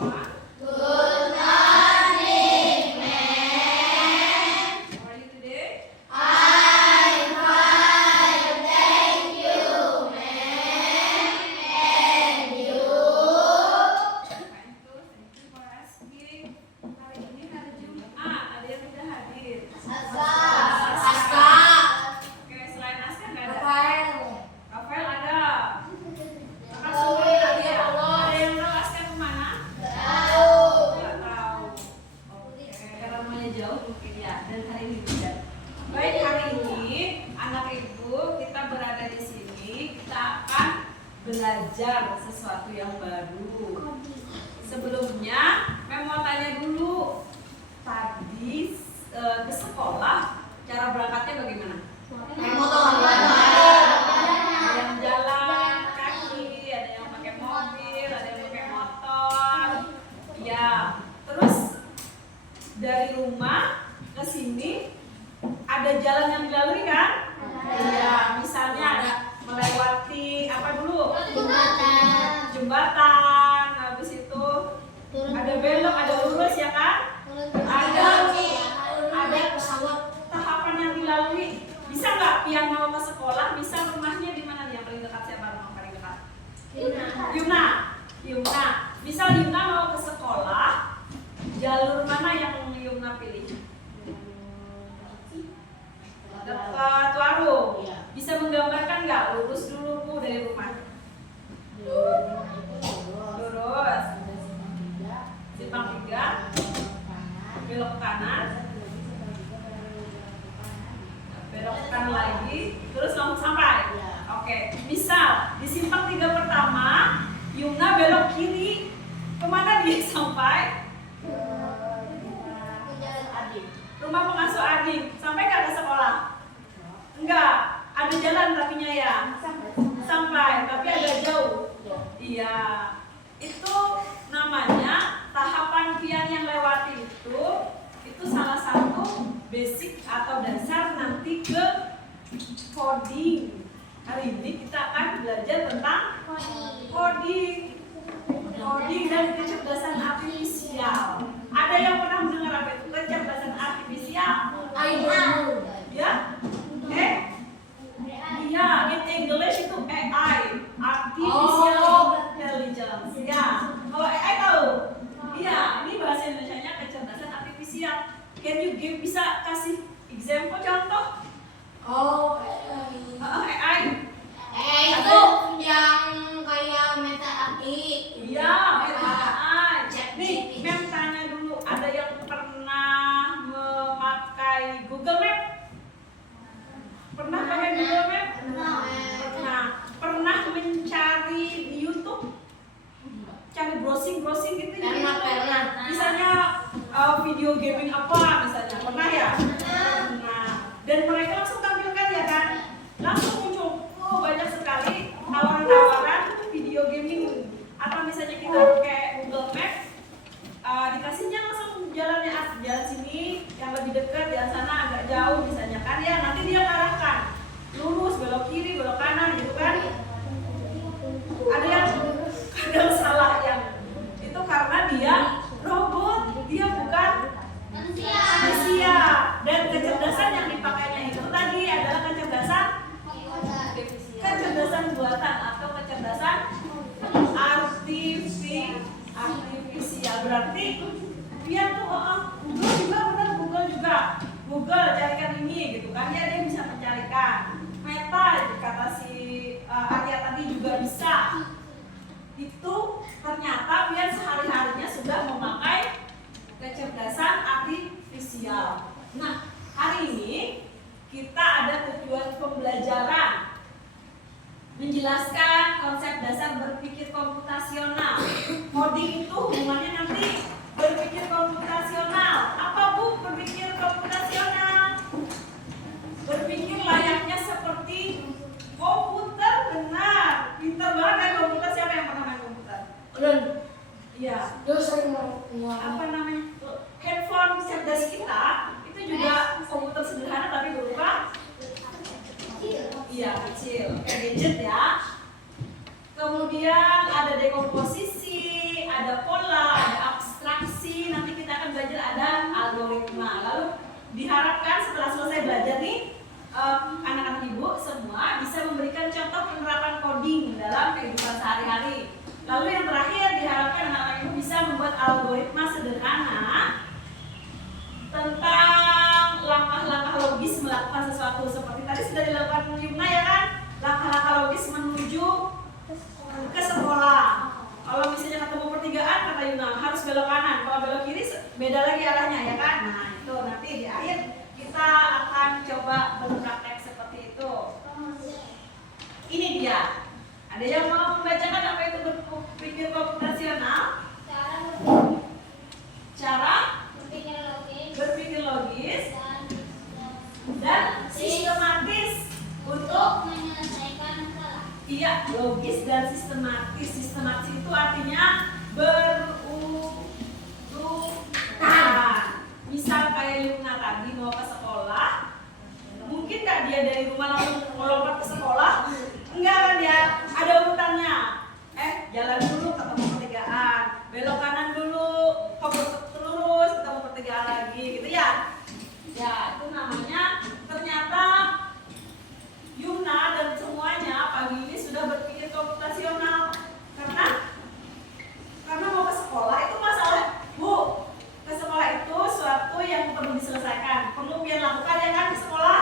everyone. Good morning, ma'am. How are you today? I'm fine, thank you, ma'am. And you? Fine too. Thank you for asking. Hari ini hari Jumat, ada yang tidak hadir. Aska. Oke, selain Aska nggak ada. Rafael. Rafael ada. Kakak semua ada. Ada yang tahu Aska kemana? Tahu. Nggak tahu. Oke, karena rumahnya jauh mungkin ya. Dan hari ini tidak. Baik, hari ini anak ibu kita berada di sini. Kita akan belajar sesuatu yang baru. Sebelumnya, Mem mau tanya dulu. Tadi ke sekolah, cara berangkatnya bagaimana? Ada yang jalan kaki, ada yang pakai mobil, ada yang pakai motor. Ya, terus dari rumah ke sini ada jalan yang dilalui kan? Ya, misalnya ada melewati apa dulu? Jembatan. Habis itu ada belok, ada lurus ya kan? Ada tahapan yang dilalui. Bisa nggak yang mau ke sekolah? Bisa rumahnya di mana nih yang paling dekat? Siapa rumah paling dekat? Yumna. Misal Yumna mau ke sekolah, jalur mana yang Yumna pilih? Dekat warung. Bisa menggambarkan nggak? Lurus dulu Bu dari rumah. Lurus. Simpang 3. Belok kanan. Belok kanan lagi. Terus langsung sampai. Oke. Misal di simpang 3 pertama, Yumna belok kiri. Kemana dia sampai? Rumah pengasuh adik. Sampai nggak ke sekolah? Enggak. Ada jalan tapinya ya. Sampai, tapi agak jauh. Iya. Itu namanya tahapan pian yang lewati itu salah satu basic atau dasar nanti ke coding. Hari ini kita akan belajar tentang coding dan kecerdasan artifisial. Ada yang pernah mendengar apa itu kecerdasan artifisial? Ya? Iya, in English itu AI, artificial intelligence. Ya, kalau AI tahu? Iya, ini bahasa Indonesianya kecerdasan artifisial. Can you give, bisa kasih example contoh? AI. Itu yang kayak Meta AI. Iya, AI. Nih, Mem tanya dulu, ada yang pernah memakai Google Map? Pernah pakai Google Map? Pernah. Pernah mencari di YouTube? Cari browsing gitu ya? Pernah. Misalnya video gaming apa misalnya, pernah ya? Pernah. Dan mereka langsung tampilkan ya kan? Langsung muncul banyak sekali tawaran-tawaran video gaming. Atau misalnya kita pakai Google Map, dikasihnya langsung jalannya, jalan sini yang lebih dekat, jalan sana agak jauh misalnya kan ya. Nanti dia arahkan lurus, belok kiri, belok kanan gitu kan? Ada yang kadang salah yang itu karena dia robot, dia bukan manusia. Dan kecerdasan yang dipakainya itu tadi adalah kecerdasan buatan atau kecerdasan artifisial. Berarti dia tuh Google juga benar, Google carikan ini gitu kan ya, dia bisa mencarikan. Meta kata si Arya tadi juga bisa. Itu ternyata dia sehari-harinya sudah memakai kecerdasan artifisial. Nah, hari ini kita ada tujuan pembelajaran menjelaskan konsep dasar berpikir komputasional. Coding itu hubungannya nanti berpikir komputasional. Apa Bu berpikir komputasional? Berpikir layaknya seperti komputer, benar. Pintar banget kan komputer. Siapa yang pernah main komputer? Iya. Apa namanya? Handphone cerdas kita itu juga komputer sederhana tapi berupa kecil, kayak gadget ya. Kemudian ada dekomposisi, ada pola, ada diharapkan setelah selesai belajar nih, anak-anak ibu semua bisa memberikan contoh penerapan coding dalam kehidupan sehari-hari. Lalu yang terakhir diharapkan anak-anak ibu bisa membuat algoritma sederhana tentang langkah-langkah logis melakukan sesuatu, seperti tadi sudah dilakukan Yumna ya kan, langkah-langkah logis menuju ke sekolah. Kalau misalnya ketemu pertigaan kata Yumna harus belok kanan, kalau belok kiri beda lagi arahnya ya kan. Nah itu nanti di akhir kita akan coba berpraktek seperti itu. Ini dia. Ada yang mau membacakan apa itu berpikir komputasional? Cara berpikir logis dan sistematis untuk menyelesaikan masalah. iya, logis dan sistematis. Sistematis itu artinya berurutan. Misal kayak Yumna tadi mau ke sekolah, mungkin nggak dia dari rumah langsung melompat ke sekolah? Enggak kan dia, ada urutannya. Jalan dulu ketemu pertigaan, belok kanan dulu, lurus ketemu pertigaan lagi, gitu ya. Ya, itu namanya ternyata Yumna dan semuanya pagi ini sudah berpikir komputasional. Karena mau ke sekolah itu masalah, Bu. Ke sekolah itu suatu yang perlu diselesaikan, perlu pian lakukan ya kan ke sekolah.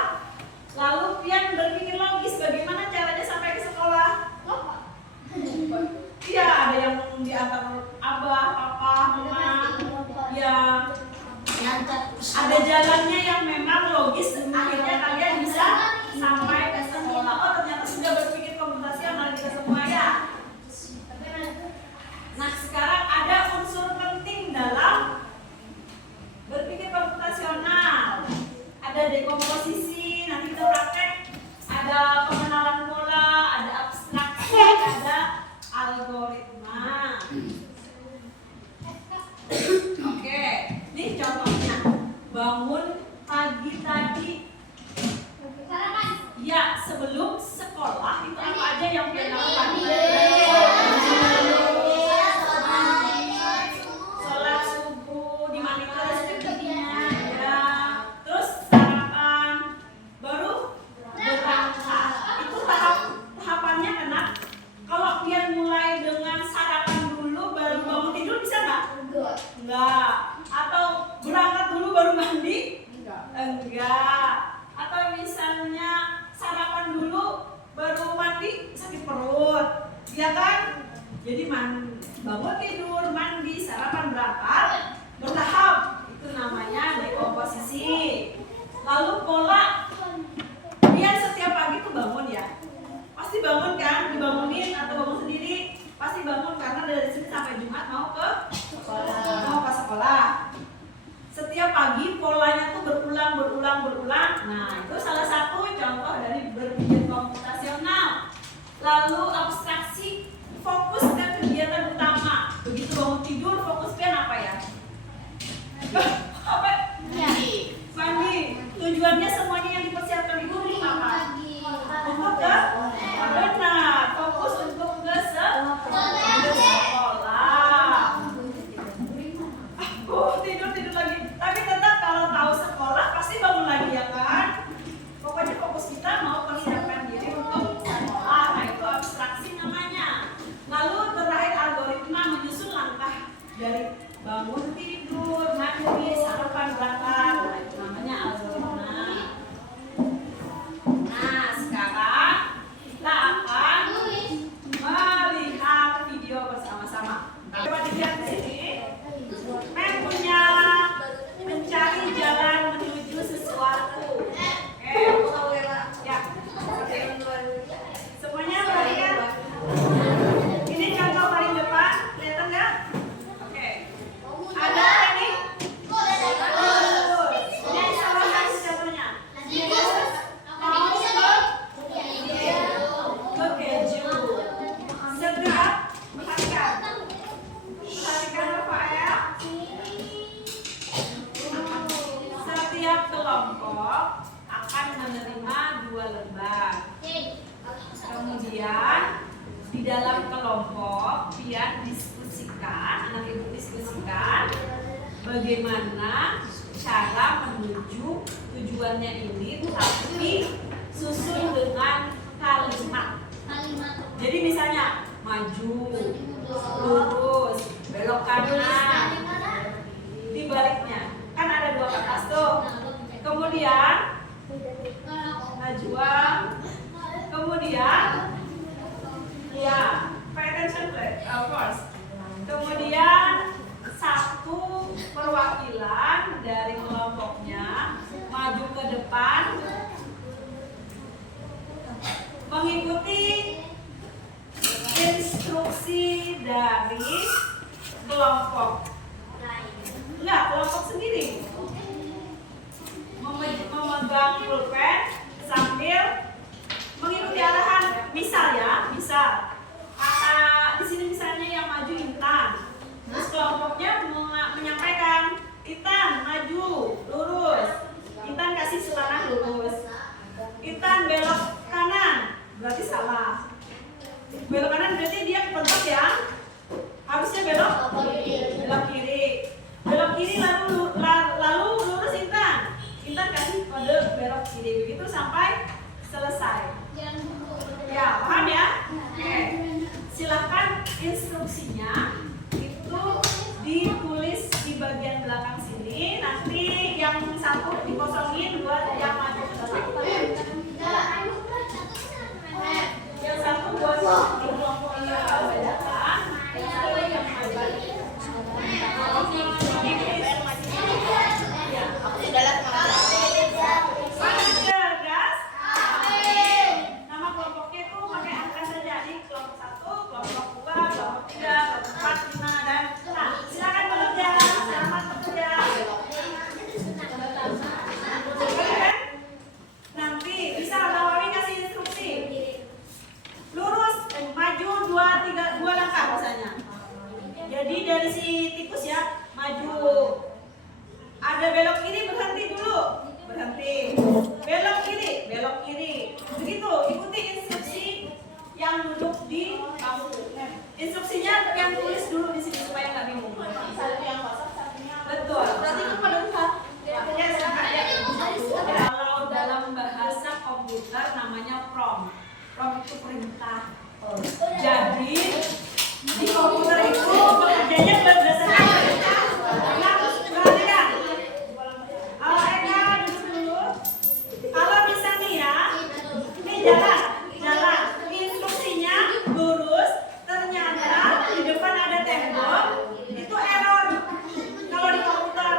Lalu pian berpikir logis bagaimana caranya sampai ke sekolah. Iya, ada yang diantar abah, papa, mama, ya. Ada jalannya yang memang logis, akhirnya kalian bisa sampai ke sekolah. Oh, ternyata sudah berpikir komputasional kita semua ya. Nah, sekarang ada unsur penting dalam berpikir komputasional. Ada dekomposisi, nanti kita praktek. Ada pengenalan pola, ada abstraksi, ada algoritma. Oke, nih contohnya. Bangun pagi tadi. Ya, sebelum sekolah itu apa aja yang kita lakukan? Sholat subuh, di mana itu ada sedikitnya, ya. Terus sarapan, baru berangkat. Itu tahapannya kena. Kalau pian mulai dengan sarapan dulu baru bangun tidur bisa nggak? Enggak. Atau berangkat dulu baru mandi? Enggak. Atau misalnya sarapan dulu baru mandi sakit perut, ya kan? Jadi bangun tidur, mandi, sarapan, berangkat bertahap. Itu namanya dekomposisi. Lalu pola, dia setiap pagi tuh bangun ya. Pasti bangun kan, dibangunin atau bangun sendiri, pasti bangun karena dari sini sampai Jumat mau ke sekolah. Setiap pagi polanya tuh berulang. Nah, itu salah satu contoh dari berpikir komputasional. Lalu abstraksi, fokus ke kegiatan utama. Begitu bangun tidur, fokusnya apa ya? Apa? Mandi. Tujuannya semuanya yang dipersiapkan itu untuk apa? Untuk ke? Benar, fokus untuk ke sekolah. Tidur lagi. Tapi tetap kalau tahu sekolah pasti bangun lagi ya kan? Pokoknya fokus kita mau persiapkan diri untuk sekolah. Nah, itu abstraksi namanya. Lalu terakhir algoritma menyusun langkah dari bangun tidur, mandi, sarapan, berangkat. Nah, itu namanya algoritma. Nah, sekarang kita akan melihat video bersama-sama. Coba dilihat di sini. Punya mencari jalan menuju sesuatu. Ya. Semuanya perhatikan. Ini contoh paling depan, kelihatan nggak? Oke. Ada apa ini? Ini salah satu contohnya. Mau ke keju. Segera perhatikan. Perhatikan apa ya? Setiap kelompok akan menerima 2 lembar. Kemudian di dalam kelompok pian diskusikan, anak ibu diskusikan bagaimana cara menuju tujuannya ini, tapi susun dengan kalimat. Jadi misalnya maju, lurus, belok kanan, dibaliknya. Kan ada dua kertas tuh. Kemudian majuan, kemudian ya, pay attention first. Kemudian satu perwakilan dari kelompoknya maju ke depan mengikuti instruksi dari kelompok. Enggak, kelompok sendiri. Memegang pulpen sambil mengikuti arahan. Misal ya, misal di sini misalnya yang maju Intan, terus kelompoknya menyampaikan Intan maju lurus, Intan kasih celana lurus, Intan belok kanan, berarti salah. Belok kanan berarti dia bentuk ya, harusnya belok kiri, belok kiri lalu lurus Intan, Intan kasih kode belok kiri, begitu sampai selesai. Ya, paham ya? Oke. Silakan instruksinya itu ditulis di bagian belakang sini. Nanti yang satu dikosongin buat yang maju ke depan. Yang satu buat di kelompok yang bacakan. Yang satu yang maju. Aku sudah lihat Nama kelompoknya itu pakai angka saja. Di kelompok 1, kelompok 2, kelompok 3, kelompok 4, 5 dan 6. Silakan bekerja. Selamat bekerja. Nanti bisa Nawawi kasih instruksi. Lurus, maju 2 langkah misalnya. Jadi dari si tikus ya, maju. Ada belok kiri, berhenti dulu. Berhenti. Belok kiri. Begitu, ikuti instruksi yang duduk di bangku. Instruksinya yang tulis dulu di sini supaya nggak bingung. Satu yang kosong, satunya betul. Berarti itu pada besar. Ya, silakan. Kalau dalam bahasa komputer namanya prompt. Prompt itu perintah. Jadi di komputer itu bekerjanya berdasarkan perintah. Perhatikan. Kalau Eka duduk dulu. Kalau bisa nih ya, ini jalan. Instruksinya lurus, ternyata di depan ada tembok, itu error. Kalau di komputer,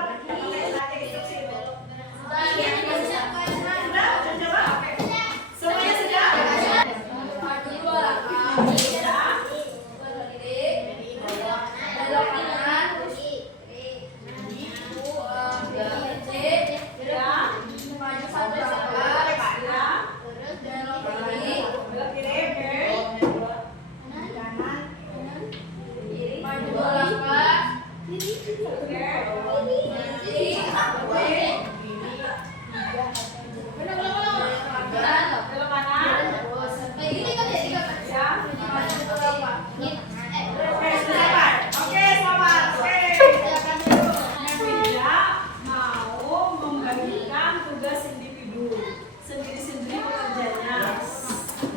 pakai instruksi itu. Sudah coba? Semuanya sudah?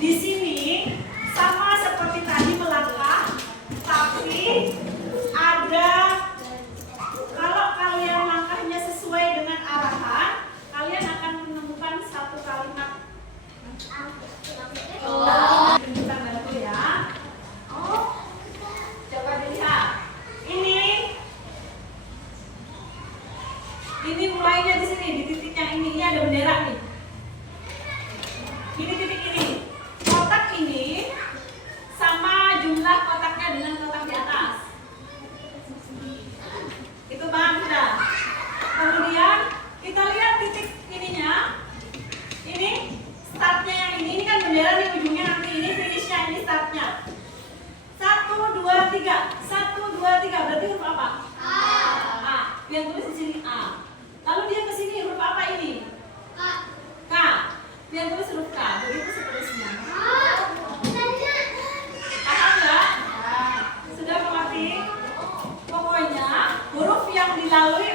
Di sini sama seperti tadi melangkah, tapi ada kalau kalian langkahnya sesuai dengan arahan, kalian akan menemukan satu kalimat. Kita bantu ya. Coba dilihat. Ini mulainya di sini, di titik yang ini ada bendera nih. Ini titik ini. Kotak ini sama jumlah kotaknya dengan kotak di atas. Itu paham sudah? Kemudian kita lihat titik ininya. Ini startnya yang ini kan bendera di ujungnya, nanti ini finishnya, ini startnya. 1, 2, 3. 1, 2, 3. Berarti huruf apa? A. Yang tulis di sini A. Lalu dia ke sini huruf apa ini? K. Yang tulis huruf K. Begitu seterusnya. Paham nggak? Sudah mengerti? Pokoknya huruf yang dilalui